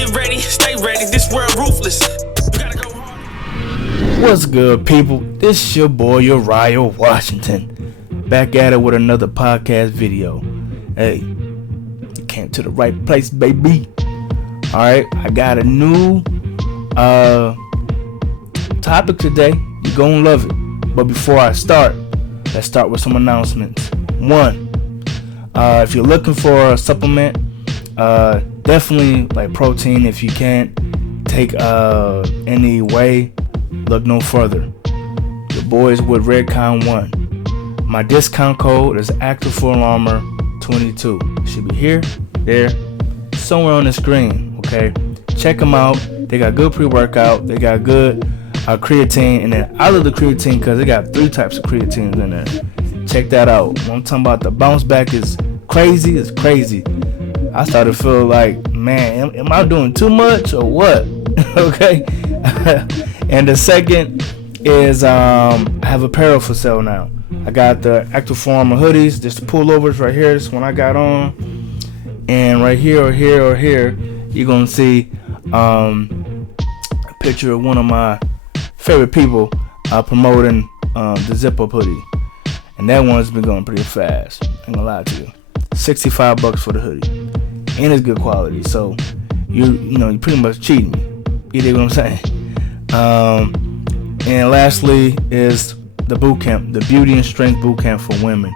Get ready, stay ready, this world ruthless. You gotta go hard. What's good, people? This is your boy Uriah Washington, back at it with another podcast video. Hey, you came to the right place, baby. Alright, I got a new topic today. You're gonna love it. But before I start, let's start with some announcements. One, if you're looking for a supplement, definitely like protein. If you can't take any whey, look no further. Your boys with Redcon1. My discount code is Active4Armor22. Should be here, there, somewhere on the screen. Okay, check them out. They got good pre-workout. They got good creatine, and then I love the creatine because they got 3 types of creatines in there. Check that out. When I'm talking about the bounce back is crazy. It's crazy. I started to feel like, man, am I doing too much or what? Okay. And the second is I have apparel for sale now. I got the Active4Armor hoodies. Just the pullovers right here. This one I got on. And right here or here or here, you're gonna see a picture of one of my favorite people promoting the Zip Up hoodie. And that one's been going pretty fast. Ain't gonna lie to you. $65 for the hoodie. And it's good quality. So you pretty much cheating me. You dig what I'm saying? And lastly is the boot camp, the Beauty and Strength boot camp for women.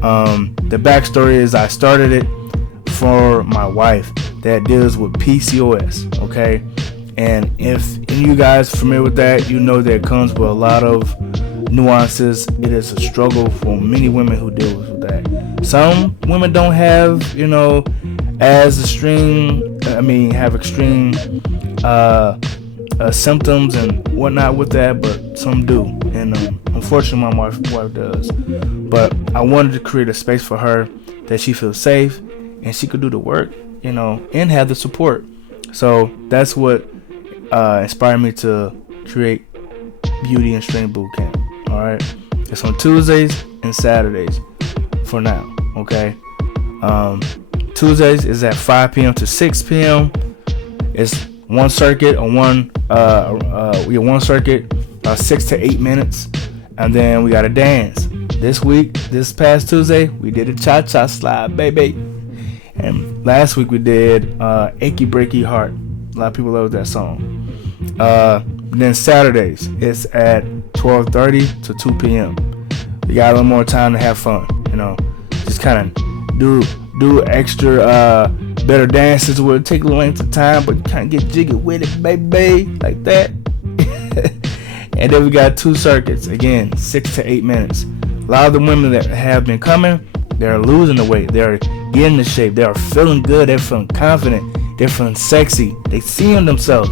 The backstory is I started it for my wife that deals with PCOS. Okay, and if any of you guys are familiar with that, you know that it comes with a lot of nuances. It is a struggle for many women who deal with that. Some women don't have, have extreme symptoms and whatnot with that, but some do. And unfortunately, my wife does. But I wanted to create a space for her that she feels safe and she could do the work, and have the support. So that's what inspired me to create Beauty and Strength Boot Camp. All right, it's on Tuesdays and Saturdays for now. Okay, Tuesdays is at 5 p.m. to 6 p.m. It's one circuit or one circuit, 6 to 8 minutes, and then we got a dance. This past Tuesday, we did a cha-cha slide, baby. And last week we did Achy Breaky Heart. A lot of people love that song. Then Saturdays, it's at 12:30 to 2 p.m. We got a little more time to have fun. Just kind of do extra better dances. Will take a little length of time, but kind of get jiggy with it, baby, like that. And then we got 2 circuits, again, 6 to 8 minutes. A lot of the women that have been coming, they're losing the weight. They're getting the shape. They are feeling good. They're feeling confident. They're feeling sexy. They seeing themselves.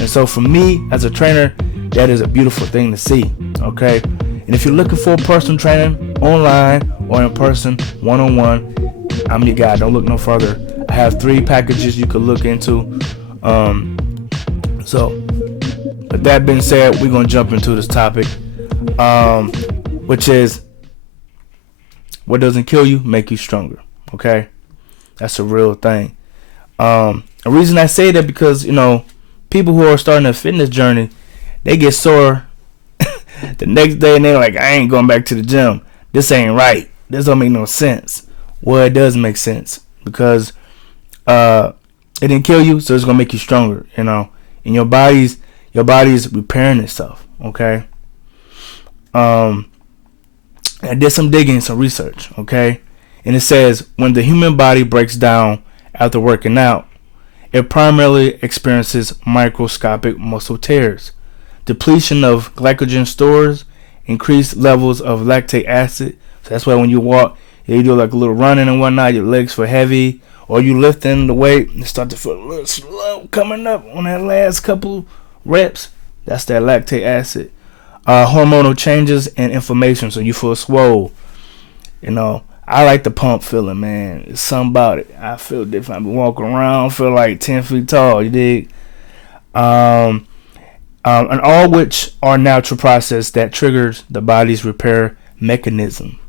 And so for me as a trainer, that is a beautiful thing to see. Okay. And if you're looking for personal training online or in person, one-on-one, I'm your guy. Don't look no further. I have 3 packages you could look into. So with that being said, we're going to jump into this topic, which is what doesn't kill you make you stronger. Okay, that's a real thing. The reason I say that because people who are starting a fitness journey, they get sore the next day and they're like, I ain't going back to the gym. This ain't right. This don't make no sense. Well, it does make sense because it didn't kill you, so it's gonna make you stronger. And your body's repairing itself. Okay. I did some digging, some research. Okay. And it says when the human body breaks down after working out, it primarily experiences microscopic muscle tears, depletion of glycogen stores, increased levels of lactic acid. So that's why when you walk, you do like a little running and whatnot, your legs feel heavy, or you lifting the weight and start to feel a little slow coming up on that last couple reps. That's that lactic acid. Hormonal changes and inflammation, so you feel swole. I like the pump feeling, man. It's something about it. I feel different. I be walking around, feel like 10 feet tall. You dig? And all which are natural process that triggers the body's repair mechanism,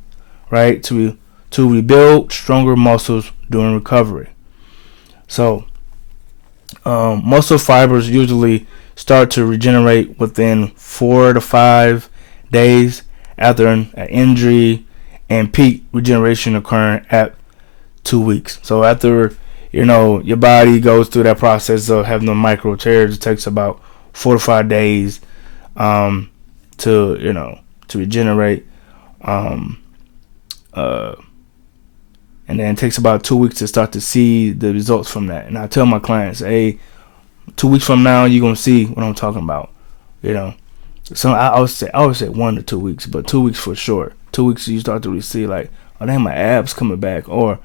right? To rebuild stronger muscles during recovery. So, Muscle fibers usually start to regenerate within 4 to 5 days after an injury, and peak regeneration occurring at 2 weeks. So after your body goes through that process of having the micro tears, it takes about 4 to 5 days to regenerate, and then it takes about 2 weeks to start to see the results from that. And I tell my clients, hey, 2 weeks from now you're gonna see what I'm talking about. So I always say 1 to 2 weeks, but 2 weeks for sure. 2 weeks you start to really see, like, oh damn, my abs coming back, or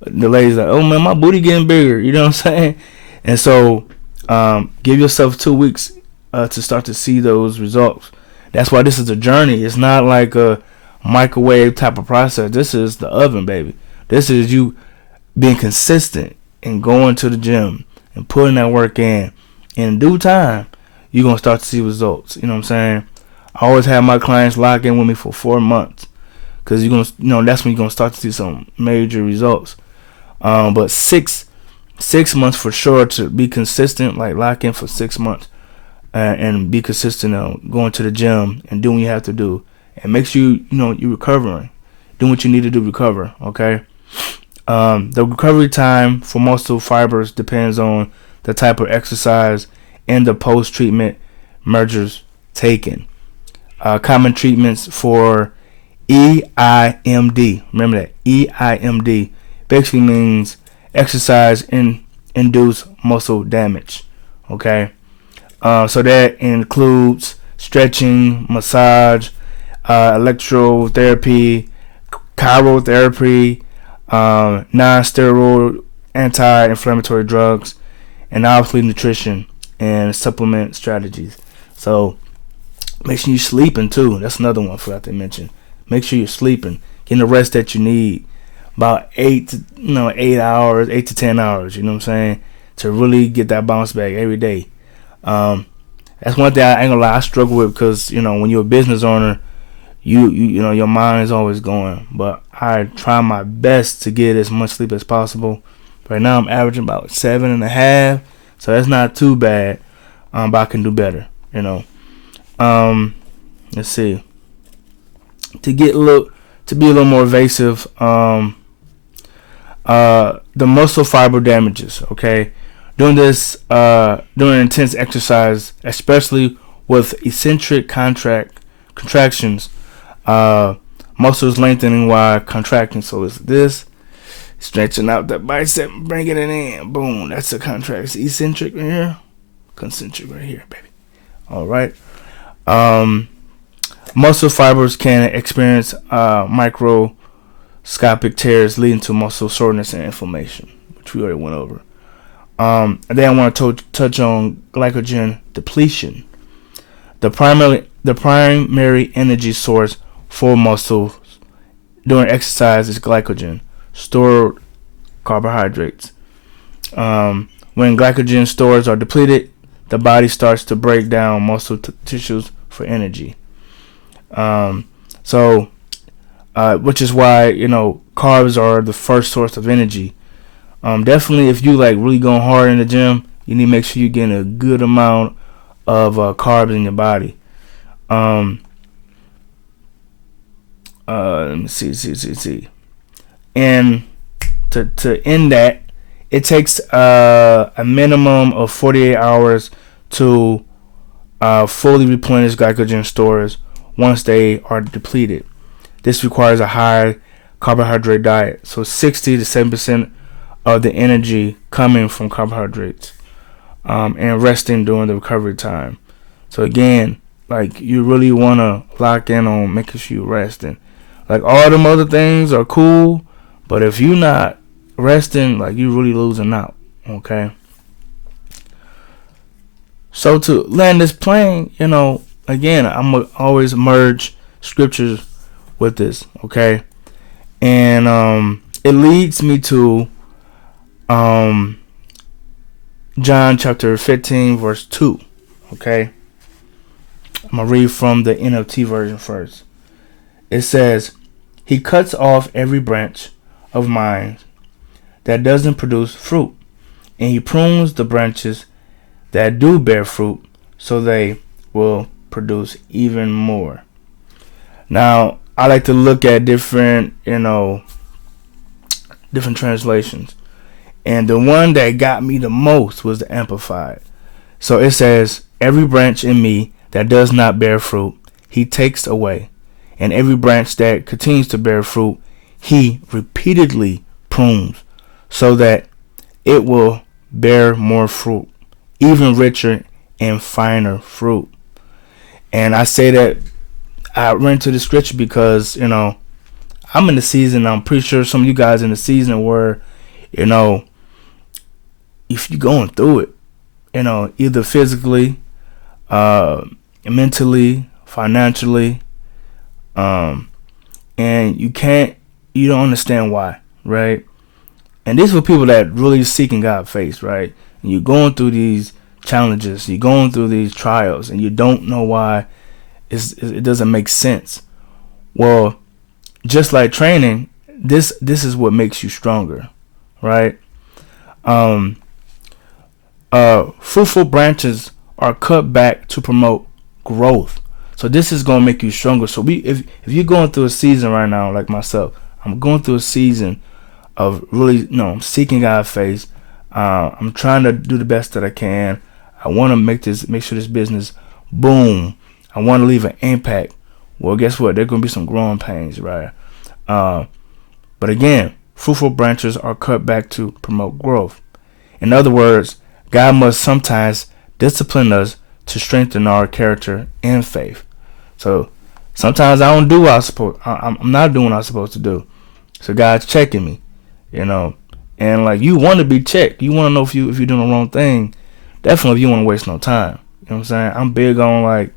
the ladies like, oh man, my booty getting bigger. You know what I'm saying? And so give yourself 2 weeks to start to see those results. That's why this is a journey. It's not like a microwave type of process. This is the oven, baby. This is you being consistent and going to the gym and putting that work in. In due time, you're going to start to see results. You know what I'm saying? I always have my clients lock in with me for 4 months, because you're going to, that's when you're going to start to see some major results. But six months for sure, to be consistent, like lock in for 6 months, and be consistent on going to the gym and doing what you have to do, and make sure you're recovering, doing what you need to do to recover. Okay. The recovery time for muscle fibers depends on the type of exercise and the post-treatment measures taken. Common treatments for EIMD. Remember that EIMD basically means exercise induced muscle damage. Okay. So that includes stretching, massage, electrotherapy, chirotherapy, non-steroidal anti-inflammatory drugs, and obviously nutrition and supplement strategies. So make sure you're sleeping too. That's another one I forgot to mention. Make sure you're sleeping, getting the rest that you need, about 8 hours, 8 to 10 hours. You know what I'm saying? To really get that bounce back every day. That's one thing I ain't gonna lie, I struggle with, because when you're a business owner, you your mind is always going. But I try my best to get as much sleep as possible. Right now I'm averaging about 7.5, so that's not too bad. But I can do better. Let's see. To be a little more evasive, the muscle fiber damages. Okay, doing intense exercise, especially with eccentric contractions, muscles lengthening while contracting. So it's this, stretching out the bicep, bringing it in, boom. That's a contract. It's eccentric right here, concentric right here, baby. All right. Muscle fibers can experience microscopic tears, leading to muscle soreness and inflammation, which we already went over. And then I want to touch on glycogen depletion. The primary energy source for muscles during exercise is glycogen, stored carbohydrates. When glycogen stores are depleted, the body starts to break down muscle tissues for energy. Which is why carbs are the first source of energy. Definitely, if you really going hard in the gym, you need to make sure you're getting a good amount of carbs in your body. Let me see. And to end that, it takes a minimum of 48 hours to fully replenish glycogen stores once they are depleted. This requires a high carbohydrate diet, so 60 to 7% of the energy coming from carbohydrates, and resting during the recovery time. So again, you really want to lock in on making sure you're resting. All them other things are cool, but if you're not resting, you're really losing out. Okay. So to land this plane, again, I'm gonna always merge scriptures with this. Okay. And it leads me to John chapter 15 verse 2. Okay. I'm gonna read from the NLT version first. It says, "He cuts off every branch of mine that doesn't produce fruit, and he prunes the branches that do bear fruit, so they will produce even more. Now, I like to look at different translations. And the one that got me the most was the Amplified. So it says, every branch in me that does not bear fruit, he takes away. And every branch that continues to bear fruit, he repeatedly prunes, so that it will bear more fruit, even richer and finer fruit. And I say that I ran to the scripture because, I'm in the season, I'm pretty sure some of you guys in the season where, if you're going through it, either physically, mentally, financially, and you don't understand why, right? And this is for people that really seeking God's face, right? And you're going through these challenges, you're going through these trials, and you don't know why it doesn't make sense. Well, just like training, this is what makes you stronger, right? Fruitful branches are cut back to promote growth. So this is going to make you stronger. So if you're going through a season right now, like myself, I'm going through a season of really, I'm seeking God's face. I'm trying to do the best that I can. I want to make sure this business boom. I want to leave an impact. Well, guess what? There's going to be some growing pains, right? But again, fruitful branches are cut back to promote growth. In other words, God must sometimes discipline us to strengthen our character and faith. So sometimes I don't do what I'm not doing what I'm supposed to do. So God's checking me, and like, you want to be checked. You want to know if you're doing the wrong thing. Definitely, if you want to waste no time. You know what I'm saying? I'm big on like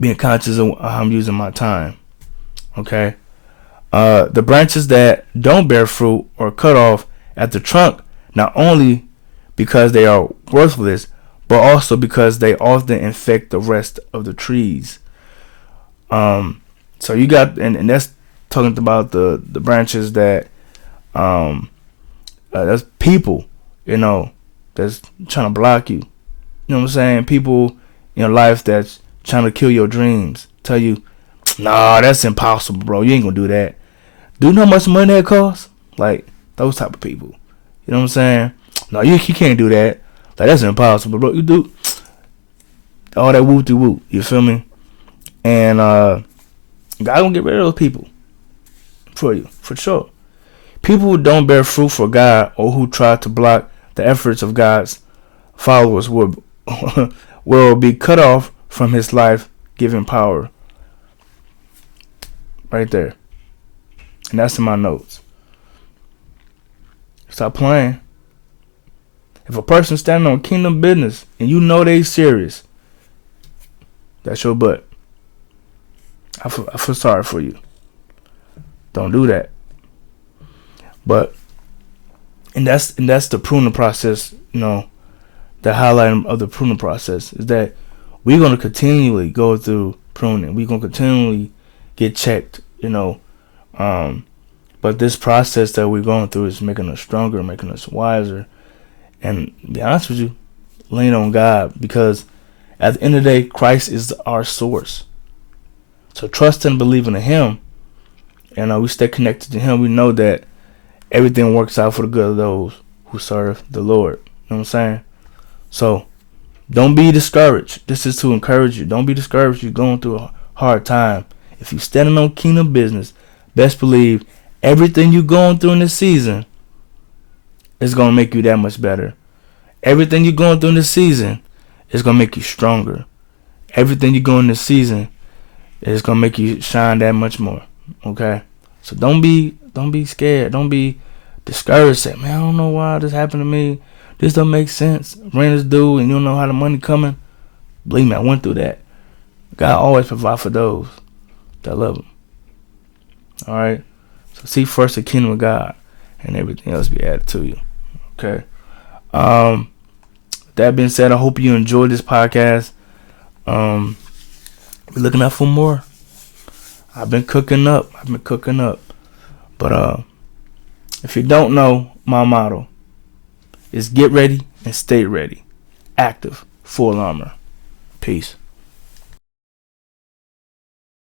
being conscious of how I'm using my time. Okay. The branches that don't bear fruit are cut off at the trunk, not only because they are worthless, but also because they often infect the rest of the trees. So you got, and that's talking about the branches that, that's people, that's trying to block you. You know what I'm saying? People in your life that's trying to kill your dreams. Tell you, nah, that's impossible, bro. You ain't gonna do that. Do you know how much money that costs? Like, those type of people. You know what I'm saying? No, you can't do that. Like, that's impossible, bro. You do all that woo-de-woo. You feel me? And God gonna get rid of those people for you, for sure. People who don't bear fruit for God, or who try to block the efforts of God's followers, will be cut off from his life-giving power. Right there. And that's in my notes. Stop playing. If a person standing on kingdom business and you know they serious, that's your butt. I feel sorry for you. Don't do that. But and that's the pruning process. The highlight of the pruning process is that we're gonna continually go through pruning. We're gonna continually get checked. But this process that we're going through is making us stronger, making us wiser. And to be honest with you, lean on God, because at the end of the day, Christ is our source. So trust and believe in Him, and we stay connected to Him. We know that everything works out for the good of those who serve the Lord. You know what I'm saying? So don't be discouraged. This is to encourage you. Don't be discouraged. You're going through a hard time. If you're standing on kingdom business, best believe everything you're going through in this season is going to make you that much better. Everything you're going through in this season is going to make you stronger. Everything you're going this season is going to make you shine that much more. Okay? So don't be scared. Don't be discouraged. Say, man, I don't know why this happened to me. This don't make sense. Rent is due and you don't know how the money coming. Believe me, I went through that. God always provide for those that love Him. Alright? So seek first the kingdom of God, and everything else be added to you. Okay? That being said, I hope you enjoyed this podcast. Be looking out for more. I've been cooking up. But if you don't know, my motto is get ready, and stay ready. Active, full armor. Peace.